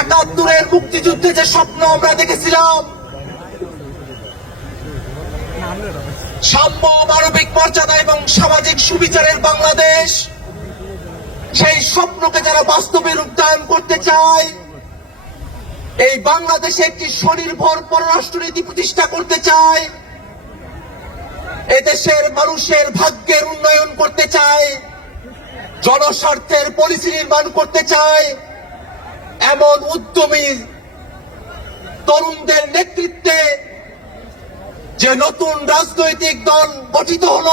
একাত্তরের মুক্তিযুদ্ধে যে স্বপ্ন আমরা দেখেছিলাম, সাম্য, মানবিক মর্যাদা এবং সামাজিক সুবিচারের বাংলাদেশ, সেই স্বপ্নকে যারা বাস্তবে রূপদান করতে চায়, এই বাংলাদেশে একটি স্বনির্ভর পররাষ্ট্রনীতি প্রতিষ্ঠা করতে চায়, এদেশের মানুষের ভাগ্যের উন্নয়ন করতে চায়, জনস্বার্থের পলিসি নির্মাণ করতে চায়, এমন উদ্যমী তরুণদের নেতৃত্বে যে নতুন রাজনৈতিক দল গঠিত হল,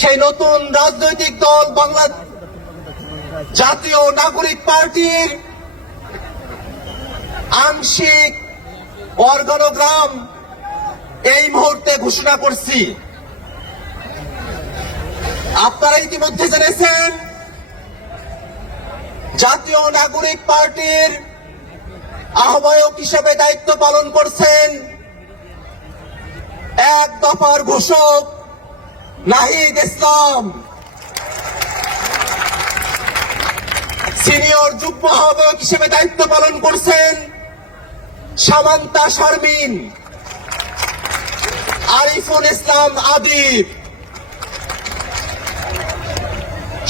সেই নতুন রাজনৈতিক দল বাংলা জাতীয় নাগরিক পার্টির আংশিক অর্গানোগ্রাম এই মুহূর্তে ঘোষণা করছি। আপনারা ইতিমধ্যে জেনেছেন, জাতীয় নাগরিক পার্টির আহ্বায়ক হিসেবে দায়িত্ব পালন করছেন এক দফার ঘোষক নাহিদ ইসলাম। সিনিয়র যুগ্ম আহ্বায়ক হিসেবে দায়িত্ব পালন করছেন সামান্তা শারমিন। আরিফুল ইসলাম আদিব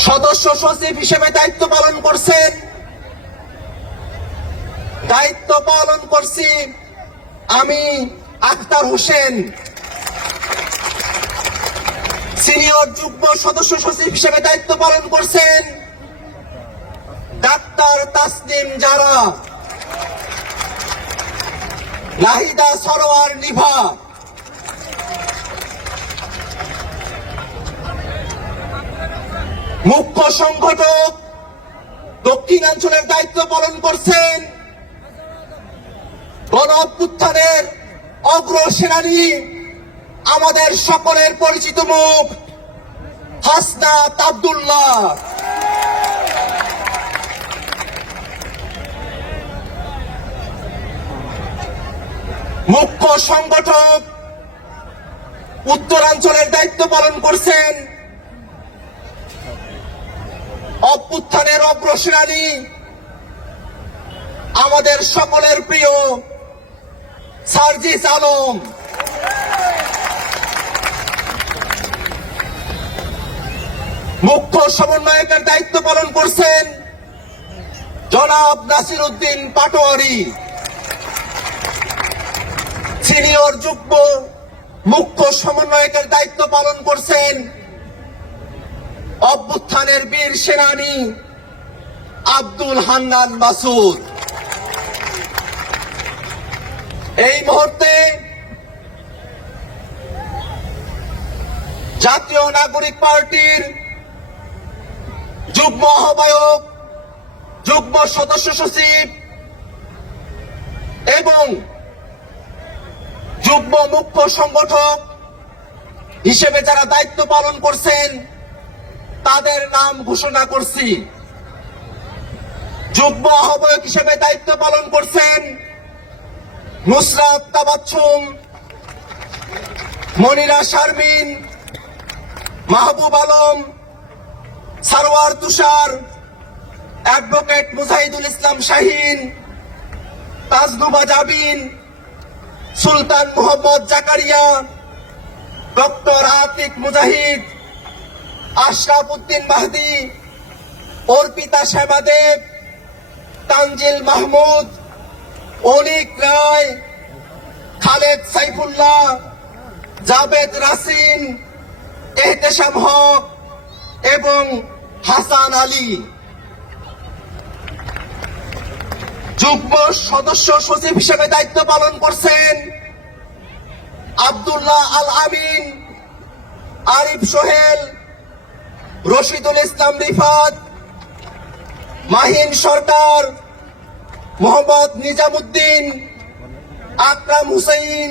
সদস্য সচিব হিসেবে দায়িত্ব পালন করছি আমি আক্তার হোসেন। সিনিয়র যুগ্ম সদস্য সচিব হিসেবে দায়িত্ব পালন করছেন ডাক্তার তাসনিম জারা। নাহিদা সরোয়ার নিভা। মুখ্য সংগঠক দক্ষিণাঞ্চলের দায়িত্ব পালন করছেন গণ অভ্যুত্থানের অগ্রসেনানী, আমাদের সকলের পরিচিত মুখ হাসনাত আব্দুল্লাহ। মুখ্য সংগঠক উত্তরাঞ্চলের দায়িত্ব পালন করছেন অভ্যুত্থানের অগ্রসেনানী, আমাদের সকলের প্রিয় সার্জিস আলম। মুখ্য সমন্বয়কের দায়িত্ব পালন করছেন জনাব নাসির উদ্দিন পাটোয়ারি। সিনিয়র যুগ্ম মুখ্য সমন্বয়কের দায়িত্ব পালন করছেন অভ্যুত্থানের বীর সেনানী আব্দুল হান্নান মাসুদ। এই মুহূর্তে জাতীয় নাগরিক পার্টির যুগ্ম আহ্বায়ক, যুগ্ম সদস্য সচিব এবং যুগ্ম মুখ্য সংগঠক হিসেবে যারা দায়িত্ব পালন করছেন তাদের নাম ঘোষণা করছি। যুগ্ম আহ্বায়ক হিসেবে দায়িত্ব পালন করছেন নুসরাত তাবাচ্ছুম, মনিরা শারমিন, মাহবুব আলম, সারোয়ার তুষার, অ্যাডভোকেট মুজাহিদুল ইসলাম শাহিন, তাজনুবা জাবিন, সুলতান মোহাম্মদ জাকারিয়া, ডক্টর আতিক মুজাহিদ, আশরাফ উদ্দিন মাহদি, অর্পিতা শ্যামাদেব, তানজিল মাহমুদ, অনিক রায়, খালেদ সাইফুল্লাহ, জাবেদ রাসিন, এহতেশাম হক এবং হাসান আলী। যুগ্ম সদস্য সচিব হিসেবে দায়িত্ব পালন করছেন আব্দুল্লাহ আল আমিন, আরিফ সোহেল, রশিদুল ইসলাম রিফাত, মাহিন সরকার, মোহাম্মদ নিজামুদ্দিন, আকরাম হুসাইন,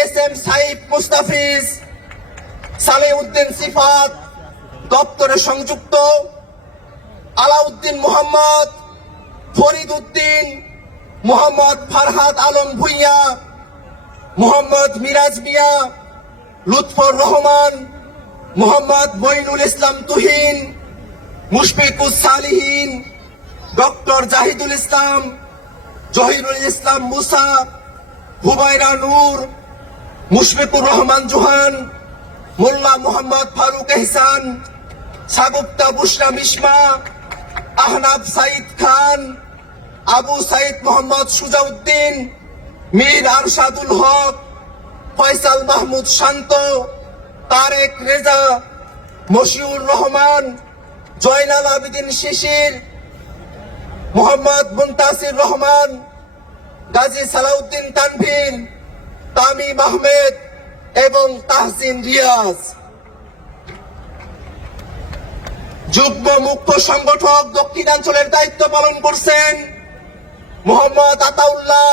এস এম সাইফ মুস্তাফিজ, সালেউদ্দিন সিফাত, দপ্তরে সংযুক্ত আলাউদ্দিন মোহাম্মদ, ফরিদ উদ্দিন, মোহাম্মদ ফারহাদ আলম ভুইয়া, মোহাম্মদ মিরাজ মিয়া, লুৎফর রহমান, মোহাম্মদ মঈনুল ইসলাম তুহিন, মুশফিকুস সালিহিন, ডক্টর জাহিদুল ইসলাম, জহিরুল ইসলাম মুসা, হুমায়রা নূর, মুশফিকুর রহমান জোহান, মোল্লা মোহাম্মদ ফারুক এহসান, সাগুপ্তা বুশরা মিশমা, আহনাব সাইদ খান, আবু সাইদ মোহাম্মদ সুজাউদ্দিন, মীর আরশাদুল হক, ফয়সাল মাহমুদ শান্ত, তারেক রেজা, মশিউর রহমান, জয়নাল আবেদিন শিশির, মোহাম্মদ মুনতাসির রহমান, গাজী সালাউদ্দিন তানভীর, তামিম আহমেদ এবং তাহসিন রিয়াজ। যুগ্ম মুখ্য সংগঠক দক্ষিণাঞ্চলের দায়িত্ব পালন করছেন মোহাম্মদ আতাউল্লাহ,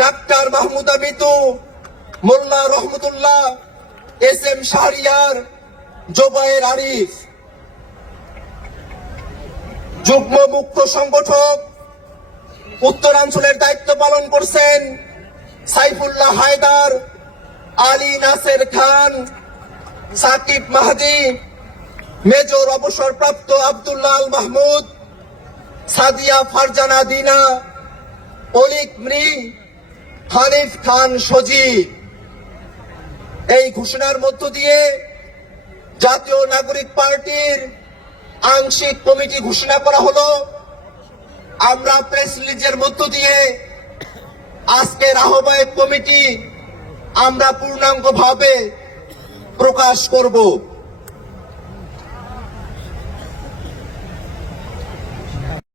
ডাক্তার মাহমুদা মিতু, মোল্লা রহমতুল্লাহ, এস এম শাহরিয়ার, জোবায়ের আরিফ। যুগ্ম মুখ্য সংগঠক উত্তরাঞ্চলের দায়িত্ব পালন করছেন সাইফুল্লাহ হায়দার, আলী নাসের খান, সাকিব মাহদি, মেজর অবসরপ্রাপ্ত আব্দুল্লাহ আল মাহমুদ, সাদিয়া ফারজানা দিনা, অলিক মৃ, হানিফ খান সজীব। এই ঘোষণার মধ্য দিয়ে জাতীয় নাগরিক পার্টির আংশিক কমিটি ঘোষণা করা হলো। আমরা প্রেস রিলিজের মধ্য দিয়ে আজকের আহ্বায়ক কমিটি আমরা পূর্ণাঙ্গভাবে প্রকাশ করব।